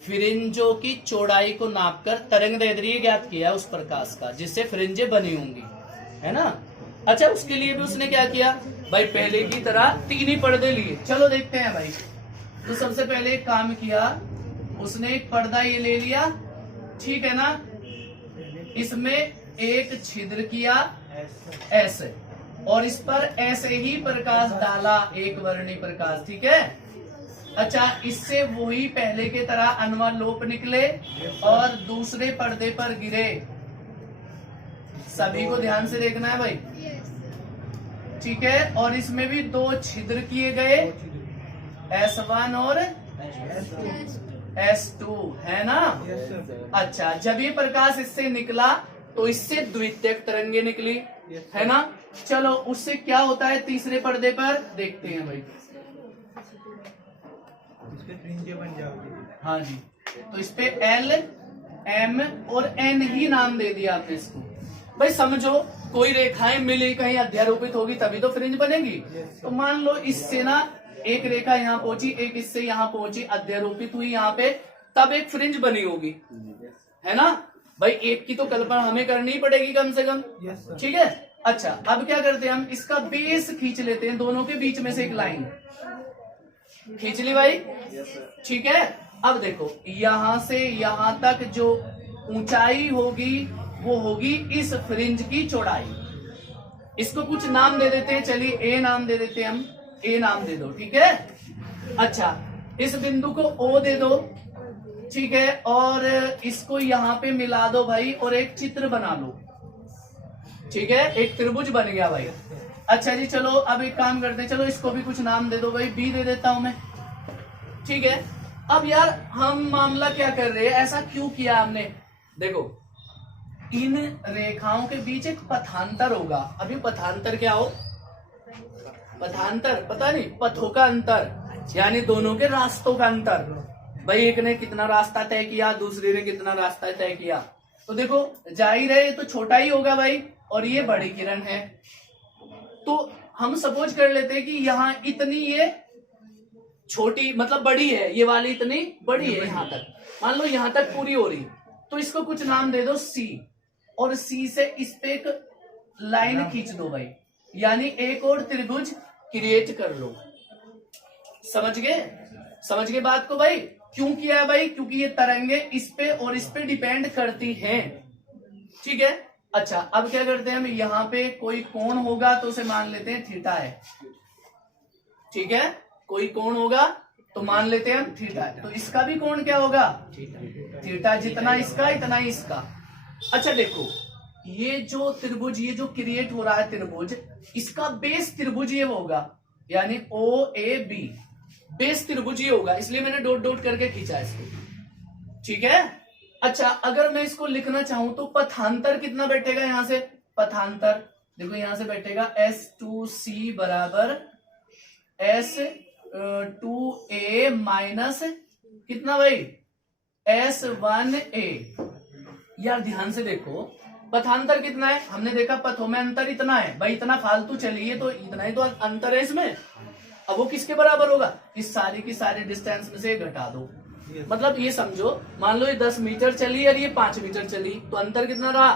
फ्रिंजों की चौड़ाई को नापकर तरंगदैर्ध्य ज्ञात किया उस प्रकाश का जिससे फ्रिंजें बनी होंगी, है ना। अच्छा, उसके लिए भी उसने क्या किया भाई, पहले की तरह 3 ही पर्दे लिए। चलो देखते हैं भाई। तो सबसे पहले एक काम किया, उसने एक पर्दा ये ले लिया, ठीक है ना, इसमें एक छिद्र किया ऐसे, और इस पर ऐसे ही प्रकाश डाला, एक वर्णी प्रकाश, ठीक है। अच्छा, इससे वही पहले के तरह अनुवालोप निकले और दूसरे पर्दे पर गिरे। सभी को ध्यान से देखना है भाई, ठीक है। और इसमें भी 2 छिद्र किए गए, S1 और S2, है ना। अच्छा, जब ये प्रकाश इससे निकला तो इससे द्वितीयक तरंगे निकली, है ना। चलो, उससे क्या होता है तीसरे पर्दे पर, देखते हैं भाई। बन जाओगे। हाँ जी, तो इस पे L, M और N ही नाम दे दिया आपने इसको। भाई समझो, कोई रेखाएं मिली कहीं अध्यारोपित होगी तभी तो फ्रिंज बनेगी। तो मान लो इससे ना एक रेखा यहाँ पहुंची, एक इससे यहाँ पहुंची, अध्यारोपित हुई यहाँ पे, तब एक फ्रिंज बनी होगी, है ना भाई। एक की तो कल्पना हमें करनी ही पड़ेगी कम से कम, ठीक है। अच्छा, अब क्या करते हैं हम, इसका बेस खींच लेते हैं, दोनों के बीच में से एक लाइन खींच ली भाई, ठीक है। अब देखो, यहां से यहां तक जो ऊंचाई होगी वो होगी इस फ्रिंज की चौड़ाई। इसको कुछ नाम दे देते हैं, चलिए ए नाम दे देते हैं हम, ए नाम दे दो, ठीक है। अच्छा, इस बिंदु को ओ दे दो, ठीक है, और इसको यहां पे मिला दो भाई, और एक चित्र बना लो, ठीक है, एक त्रिभुज बन गया भाई। अच्छा जी, चलो अब एक काम करते हैं, चलो इसको भी कुछ नाम दे दो भाई, बी दे देता हूं मैं, ठीक है। अब यार हम मामला क्या कर रहे हैं, ऐसा क्यों किया हमने, देखो इन रेखाओं के बीच एक पथांतर होगा। अभी पथांतर क्या हो, पथांतर पता नहीं, पथों का अंतर, यानी दोनों के रास्तों का अंतर। भाई एक ने कितना रास्ता तय किया, दूसरे ने कितना रास्ता तय किया, तो देखो जाहिर है ये तो छोटा ही होगा भाई, और ये बड़ी किरण है। तो हम सपोज कर लेते हैं कि यहाँ इतनी ये छोटी, मतलब बड़ी है, ये वाली इतनी बड़ी है, यहां तक मान लो यहां तक पूरी हो रही, तो इसको कुछ नाम दे दो सी, और सी से इस पे एक लाइन खींच दो भाई, यानी एक और त्रिभुज क्रिएट कर लो। समझ गए बात को भाई। क्यों किया है भाई, क्योंकि ये तरंगे इस पे और इस पे डिपेंड करती हैं, ठीक है। अच्छा, अब क्या करते हैं हम, यहाँ पे कोई कोण होगा तो उसे मान लेते हैं थीटा है, ठीक है। कोई कोण होगा तो मान लेते हैं हम थीटा है, तो इसका भी कोण क्या होगा, थीटा, जितना इसका इतना ही इसका। अच्छा देखो, ये जो त्रिभुज, ये जो क्रिएट हो रहा है त्रिभुज, इसका बेस त्रिभुज ये होगा, यानी ओ ए बी, बेस त्रिभुज ये होगा, इसलिए मैंने डॉट डॉट करके खींचा इसको, ठीक है। अच्छा, अगर मैं इसको लिखना चाहूं तो पथांतर कितना बैठेगा यहां से, पथांतर देखो यहां से बैठेगा S2C बराबर S2A माइनस कितना भाई, S1A। यार ध्यान से देखो, पथांतर कितना है, हमने देखा पथों में अंतर इतना है भाई, इतना फालतू चलिए तो इतना ही तो अंतर है इसमें। अब वो किसके बराबर होगा, इस सारी की सारी डिस्टेंस में से घटा दो, मतलब ये समझो, मान लो ये 10 मीटर चली और ये 5 मीटर चली, तो अंतर कितना रहा,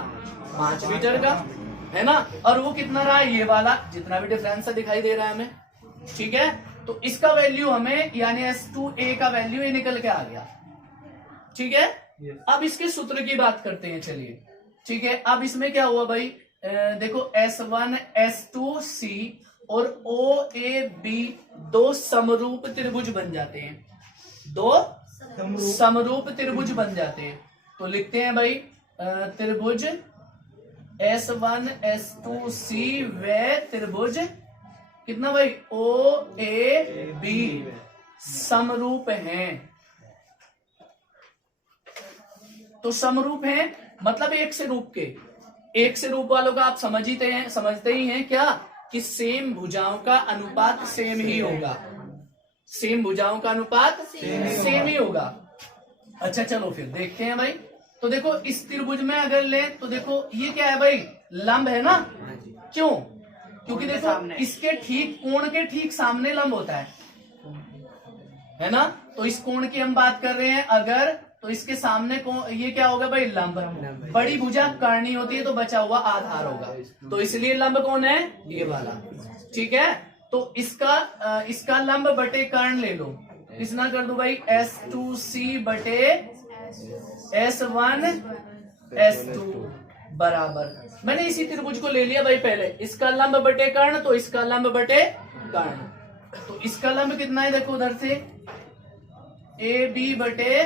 5 मीटर का, है ना। और वो कितना रहा, ये वाला, जितना भी डिफरेंस दिखाई दे रहा है हमें, ठीक है। तो इसका वैल्यू हमें, यानी S2A का वैल्यू ये निकल के आ गया, ठीक है। अब इसके सूत्र की बात करते हैं, चलिए, ठीक है। अब इसमें क्या हुआ भाई, देखो S1 S2C और OAB दो समरूप त्रिभुज बन जाते हैं, दो समरूप त्रिभुज बन जाते हैं। तो लिखते हैं भाई, त्रिभुज S1 S2C व त्रिभुज कितना भाई OAB समरूप हैं। तो समरूप हैं मतलब एक से रूप के, एक से रूप वालों का आप समझते ही हैं क्या, कि सेम भुजाओं का अनुपात सेम ही होगा, सेम भुजाओं का अनुपात सेम ही होगा। अच्छा चलो फिर देखते हैं भाई। तो देखो इस त्रिभुज में अगर ले तो देखो ये क्या है भाई, लंब है ना, क्यों, क्योंकि देखो इसके ठीक कोण के ठीक सामने लंब होता है, है ना। तो इस कोण की हम बात कर रहे हैं अगर, तो इसके सामने ये क्या होगा भाई, लंब। बड़ी भुजा कर्णी होती है तो बचा हुआ आधार होगा, तो इसलिए लंब कौन है, ये वाला। ठीक है, तो इसका लंब बटे कर्ण ले लो, कितना कर दो भाई, S2C बटे S1 S2 बराबर, मैंने इसी त्रिभुज को ले लिया भाई पहले, इसका लंब बटे कर्ण तो इसका लंब बटे कर्ण, तो इसका लंब कितना है देखो उधर से, AB बटे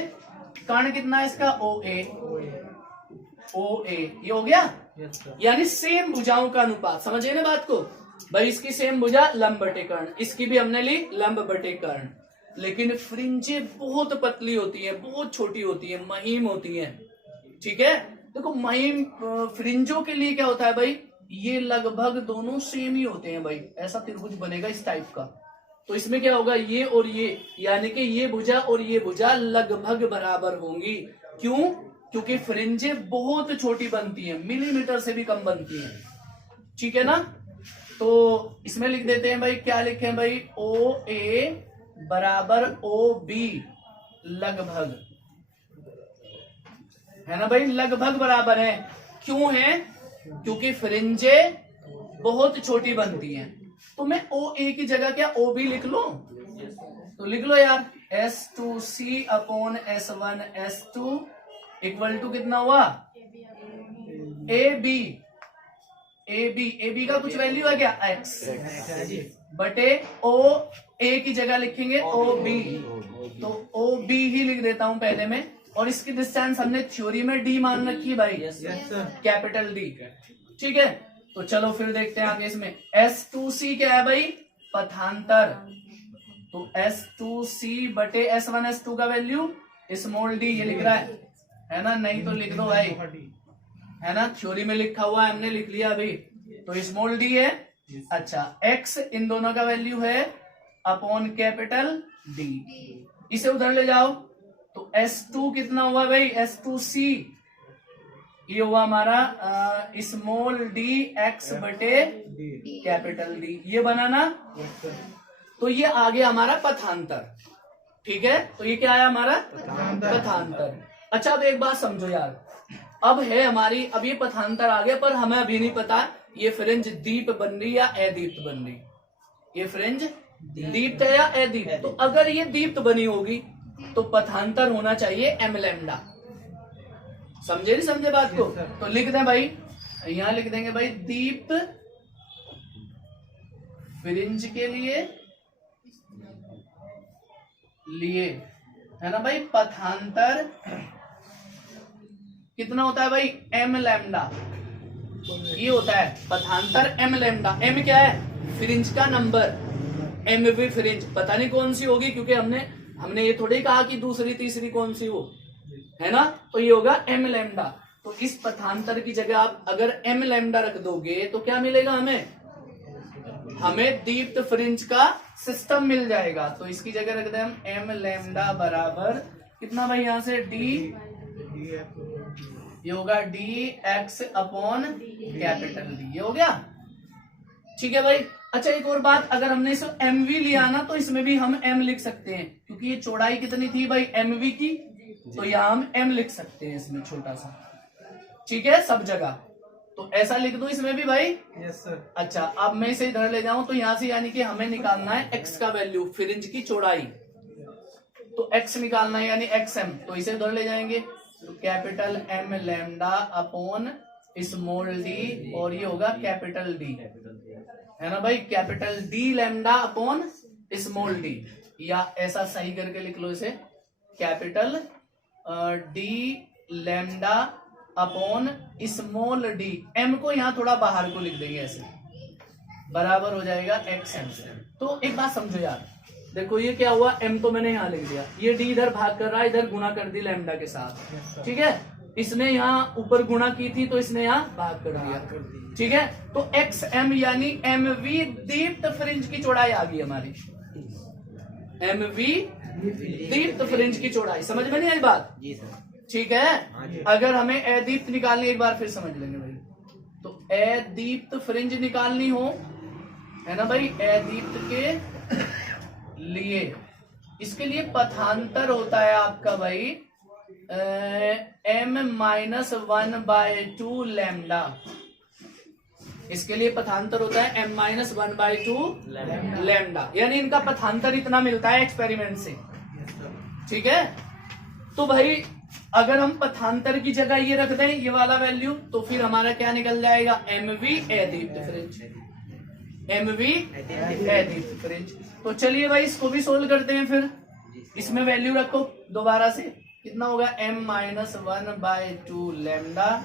कर्ण कितना है इसका, OA ये हो गया। Yes sir. यानी सेम भुजाओं का अनुपात, समझिए ना बात को भाई, इसकी सेम भुजा लंब बटे कर्ण, इसकी भी हमने ली लंब बटे कर्ण, लेकिन फ्रिंजे बहुत पतली होती है, बहुत छोटी होती है, महीम होती है। ठीक है, देखो महीम फ्रिंजों के लिए क्या होता है भाई, ये लगभग दोनों सेम ही होते हैं भाई, ऐसा त्रिभुज बनेगा इस टाइप का, तो इसमें क्या होगा, ये और ये, यानी कि ये भुजा और ये भुजा लगभग बराबर होंगी। क्यों, क्योंकि फ्रिंजे बहुत छोटी बनती हैं, मिलीमीटर से भी कम बनती हैं। ठीक है ना, तो इसमें लिख देते हैं भाई, क्या लिखें भाई, OA बराबर OB लगभग, है ना भाई, लगभग बराबर है। क्यों है, क्योंकि फ्रिंजे बहुत छोटी बनती हैं, तो मैं OA की जगह क्या OB लिख लो, तो लिख लो यार, S2C upon S1 S2 equal to कितना हुआ, AB का कुछ वैल्यू है क्या, X बटे OA की जगह लिखेंगे OB, तो OB ही लिख देता हूं पहले में, और इसकी डिस्टेंस हमने थ्योरी में D मान रखी है भाई, यस सर। Capital D। ठीक है, तो चलो फिर देखते हैं आगे इसमें, S2C क्या है भाई, पथांतर, तो S2C बटे S1 S2 का वैल्यू स्मॉल d, ये लिख रहा है ना, नहीं तो लिख दो भाई, है ना, थ्योरी में लिखा हुआ है, हमने लिख लिया अभी, तो स्मॉल d है। अच्छा, x इन दोनों का वैल्यू है अपॉन कैपिटल D, इसे उधर ले जाओ, तो S2 कितना हुआ भाई, S2C ये हुआ हमारा स्मॉल d x बटे कैपिटल D, ये बनाना, तो ये आ गया हमारा पथांतर। ठीक है, तो ये क्या आया हमारा, पथांतर। अच्छा, तो एक बात समझो यार, अब है हमारी, अब ये पथांतर आ गया, पर हमें अभी नहीं पता ये फ्रिंज दीप बन रही या अदीप्त बन रही, ये फ्रिंज दीप्त है या अदीप्त, तो अगर ये दीप्त बनी होगी तो पथांतर होना चाहिए m लैम्डा, समझे नहीं समझे बात को, तो लिख दें भाई, यहां लिख देंगे भाई, दीप्त फ्रिंज के लिए है ना भाई, पथांतर कितना होता है भाई, m लैम्डा, ये होता है पथांतर m लैम्डा। m क्या है, फ्रिंज का नंबर, m भी फ्रिंज पता नहीं कौन सी होगी, क्योंकि हमने ये थोड़ी कहा कि दूसरी तीसरी कौन सी हो, है ना, तो ये होगा m लैम्डा। तो इस पथांतर की जगह आप अगर m लैम्डा रख दोगे तो क्या मिलेगा हमें दीप्त फ्रिंज का सिस्टम मिल जाएगा, तो इसकी जगह रख दें हम m लैम्डा बराबर कितना भाई, यहां से d, ये होगा dx अपॉन कैपिटल D, ये हो गया। ठीक है भाई। अच्छा, एक और बात, अगर हमने इसे mv लिया ना, तो इसमें भी हम m लिख सकते हैं, क्योंकि ये चौड़ाई कितनी थी भाई mv की, तो यहाँ हम m लिख सकते हैं इसमें छोटा सा। ठीक है, सब जगह, तो ऐसा लिख दो इसमें भी भाई। Yes sir. अच्छा, अब मैं इसे इधर ले जाऊं, तो यहां से यानी कि हमें निकालना है x का वैल्यू, फ्रिंज की चौड़ाई, तो x निकालना है यानी xm, तो इसे उधर ले जाएंगे, तो capital M lambda upon small d, और ये होगा कैपिटल D, है ना भाई, capital D lambda upon small d, या ऐसा सही करके लिख लो इसे, capital D lambda upon small d, m को यहाँ थोड़ा बाहर को लिख देंगे ऐसे, बराबर हो जाएगा xm से। तो एक बात समझो यार, देखो ये क्या हुआ, m तो मैंने यहाँ लिख दिया, ये d इधर भाग कर रहा है, इधर गुणा कर दी लैम्डा के साथ। ठीक है, इसने यहाँ ऊपर गुणा की थी तो इसने यहाँ भाग कर दिया। ठीक है, तो xm यानी mv दीप्त फ्रिंज की चौड़ाई आ गई हमारी, mv दीप्त फ्रिंज की चौड़ाई, समझ में नहीं आई बात? जी सर। ठीक है, अगर हमें अदीप्त निकालनी, एक बार फिर समझ लेंगे भाई, तो अदीप्त फ्रिंज निकालनी हो, है ना भाई, अदीप्त के लिए इसके लिए पथांतर होता है आपका भाई m-1/2 लैम्डा। इसके लिए पथांतर होता है m-1/2 लैम्डा, यानी इनका पथांतर इतना मिलता है एक्सपेरिमेंट से। ठीक है, तो भाई अगर हम पथांतर की जगह ये रख दें ये वाला वैल्यू, तो फिर हमारा क्या निकल जाएगा, mv अदीप्त फ्रिंज, mv अदीप्त फ्रिंज। तो चलिए भाई इसको भी सोल्व करते हैं। फिर इसमें वैल्यू रखो दोबारा से, कितना होगा m-1/2 लैम्डा,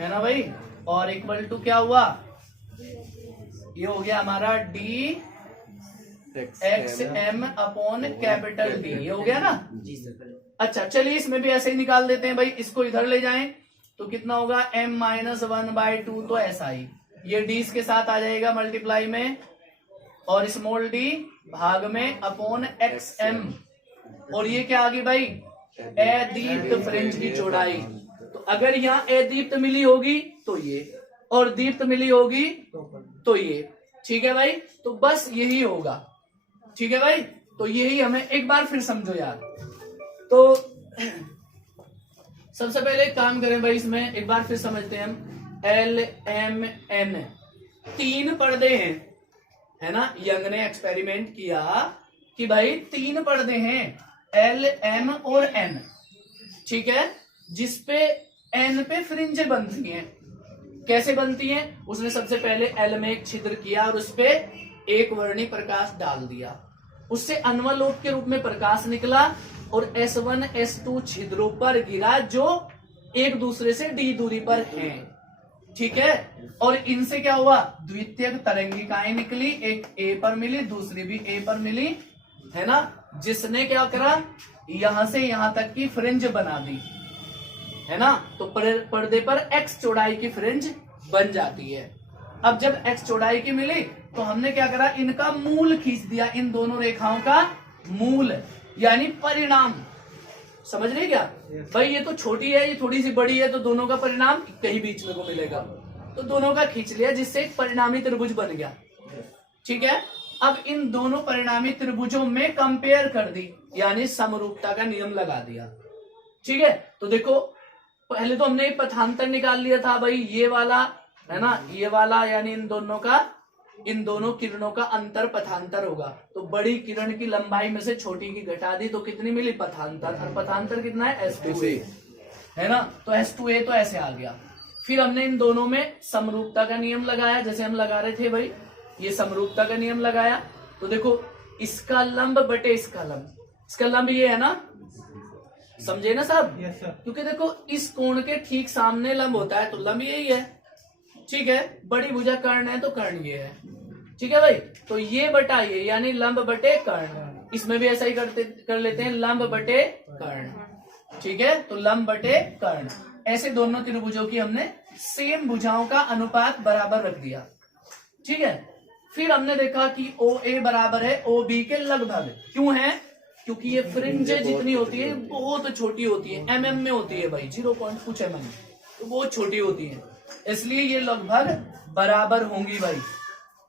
है ना भाई, और इक्वल टू क्या हुआ, ये हो गया हमारा d XM upon capital D, ये हो गया ना। अच्छा चलिए इसमें भी ऐसे ही निकाल देते हैं भाई, इसको इधर ले जाएं तो कितना होगा m-1/2, तो ऐसा ही ये d इसके साथ आ जाएगा मल्टीप्लाई में, और स्मॉल d भाग में अपॉन XM, और ये क्या आ गई भाई, अदीप्त फ्रिंज की चौड़ाई। तो अगर यहाँ अदीप्त मिली होगी तो ये, और दीप्त मिली होगी तो ये। ठीक है भाई, तो बस यही होगा। ठीक है भाई, तो यही हमें एक बार फिर समझो यार। तो सबसे पहले एक काम करें भाई, इसमें एक बार फिर समझते हैं हम। LMN 3 पर्दे हैं, है ना। यंग ने एक्सपेरिमेंट किया कि भाई 3 पर्दे हैं L, M और N, ठीक है, जिसपे N पे फ्रिंजें बनती हैं। कैसे बनती हैं, उसने सबसे पहले L में एक छिद्र किया और उसपे एक वर्णी प्रकाश डाल दिया, उससे अन्वलोक के रूप में प्रकाश निकला और S1 S2 छिद्रों पर गिरा जो एक दूसरे से d दूरी पर हैं। ठीक है, और इनसे क्या हुआ, द्वितीयक तरंगिकाएं निकली, एक A पर मिली, दूसरी भी A पर मिली, है ना, जिसने क्या करा, यहां से यहां तक की फ्रिंज बना दी, है ना। तो पर्दे पर X चौड़ाई की फ्रिंज बन जाती है। अब जब X चौड़ाई की मिली तो हमने क्या करा, इनका मूल खींच दिया, इन दोनों रेखाओं का मूल यानी परिणाम। समझ रहे क्या भाई, ये तो छोटी है, ये थोड़ी सी बड़ी है, तो दोनों का परिणाम कहीं बीच में को मिलेगा, तो दोनों का खींच लिया, जिससे एक परिणामी त्रिभुज बन गया। ठीक है, अब इन दोनों परिणामी त्रिभुजों में कंपेयर कर दी, यानी समरूपता का नियम लगा दिया। ठीक है, तो देखो पहले तो हमने पथांतर निकाल लिया था भाई, ये वाला है ना, ये वाला, यानी इन दोनों किरणों का अंतर पथांतर होगा। तो बड़ी किरण की लंबाई में से छोटी की घटा दी तो कितनी मिली, पथांतर, और पथांतर कितना है, S2A, है ना। तो S2A तो ऐसे आ गया। फिर हमने इन दोनों में समरूपता का नियम लगाया, जैसे हम लगा रहे थे भाई, ये समरूपता का नियम लगाया। तो देखो इसका लंब बटे इसका लंब ये है ना, समझे ना साहब। Yes sir. क्योंकि देखो इस कोण के ठीक सामने लंब होता है, तो लंब यही है। ठीक है, बड़ी भुजा कर्ण है तो कर्ण ये है। ठीक है भाई, तो ये बटा ये, यानी लंब बटे कर्ण। इसमें भी ऐसा ही कर लेते हैं, लंब बटे कर्ण। ठीक है, तो लंब बटे कर्ण, ऐसे दोनों त्रिभुजों की हमने सेम भुजाओं का अनुपात बराबर रख दिया। ठीक है, फिर हमने देखा कि OA बराबर है OB के लगभग। क्यों है, क्योंकि ये फ्रिंजें जितनी होती है बहुत छोटी होती है, mm में होती है भाई, 0 कुछ mm, तो बहुत छोटी होती है, इसलिए ये लगभग बराबर होंगी भाई।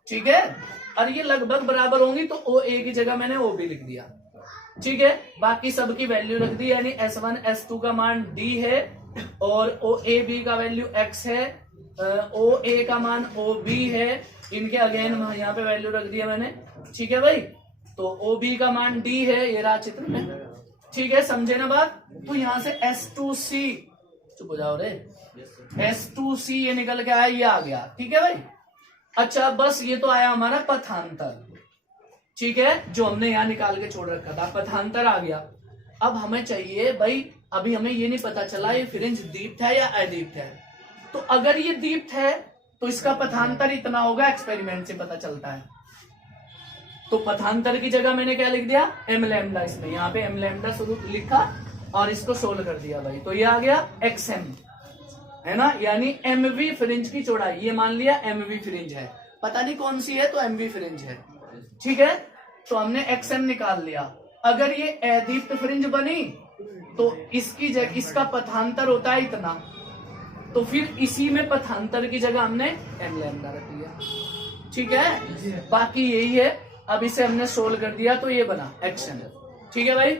ठीक है, और ये लगभग बराबर होंगी तो OA की जगह मैंने OB लिख दिया। ठीक है, बाकी सबकी वैल्यू रख दी, यानी S1 S2 का मान D है और OAB का वैल्यू X है, OA का मान OB है, इनके अगेन यहाँ पे वैल्यू रख दिया मैंने। ठीक है भाई, तो OB का मान D है, ये रहा चित्र में। ठीक है, समझे ना बात। तो यहाँ से S2C, चुप हो जाओ रे, S2C ये निकल के आया, ये आ गया। ठीक है भाई, अच्छा बस ये तो आया हमारा पथांतर। ठीक है, जो हमने यहाँ निकाल के छोड़ रखा था, पथांतर आ गया। अब हमें चाहिए भाई, अभी हमें ये नहीं पता चला ये फ्रिंज दीप्त है या अदीप्त है। तो अगर ये दीप्त है तो इसका पथांतर इतना होगा, एक्सपेरिमेंट से पता चलता है। तो पथांतर की जगह मैंने क्या लिख दिया, m लैम्डा, इसमें यहाँ पे m लैम्डा स्वरूप लिखा और इसको सोल्व कर दिया भाई, तो ये आ गया XM, है ना, यानी MV फ्रिंज की चौड़ाई। ये मान लिया MV फ्रिंज है, पता नहीं कौन सी है, तो MV फ्रिंज है। ठीक है, तो हमने XM निकाल लिया। अगर ये अदीप्त फ्रिंज बनी तो इसकी जगह इसका पथांतर होता है इतना, तो फिर इसी में पथांतर की जगह हमने m लैम्डा रख लिया। ठीक है, बाकी यही है, अब इसे हमने सोल्व कर दिया तो ये बना एक्शन। ठीक है भाई।